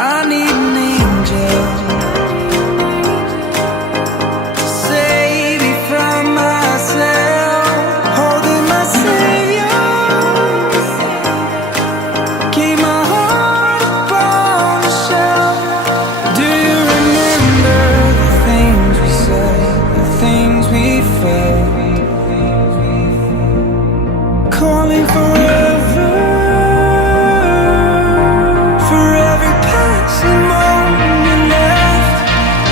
I need an angel to save me from myself. Holding my savior, keep my heart upon the shelf. Do you remember the things we said, the things we felt? Calling forever, for every passing moment left.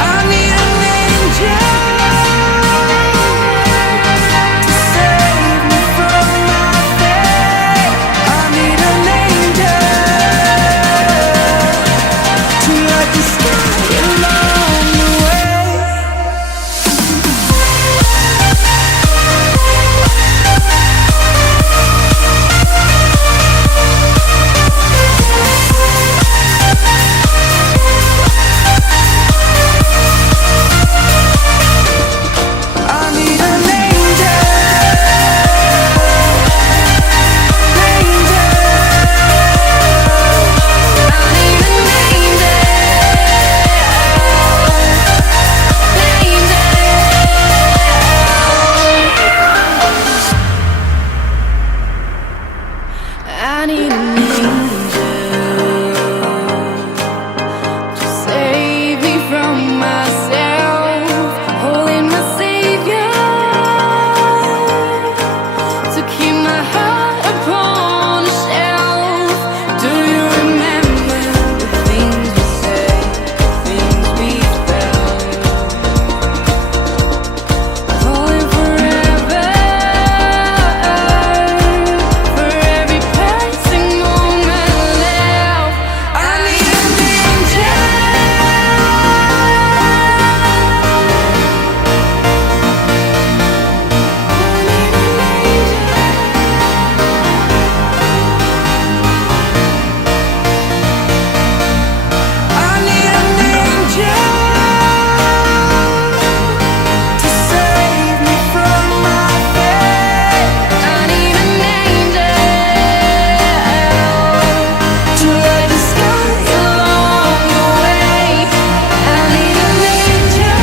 I need an angel to save me from my fate. I need an angel to light the sky along the way. I need an angel to save me from myself, holding my savior to keep my heart upon a shelf. Do you remember the things we said, the things we felt? Falling forever, for every passing moment left. I need an angel. I need an angel to save me from my fate. I need an angel to light the sky along the way. I need an angel.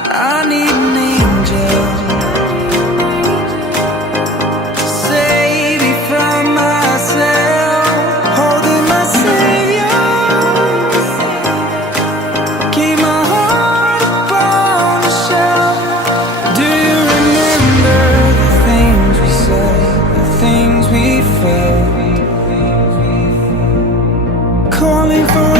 I need an angel to save me from myself, holding my savior, keep my heart upon the shelf. Do you remember the things we said, the things we felt? Calling for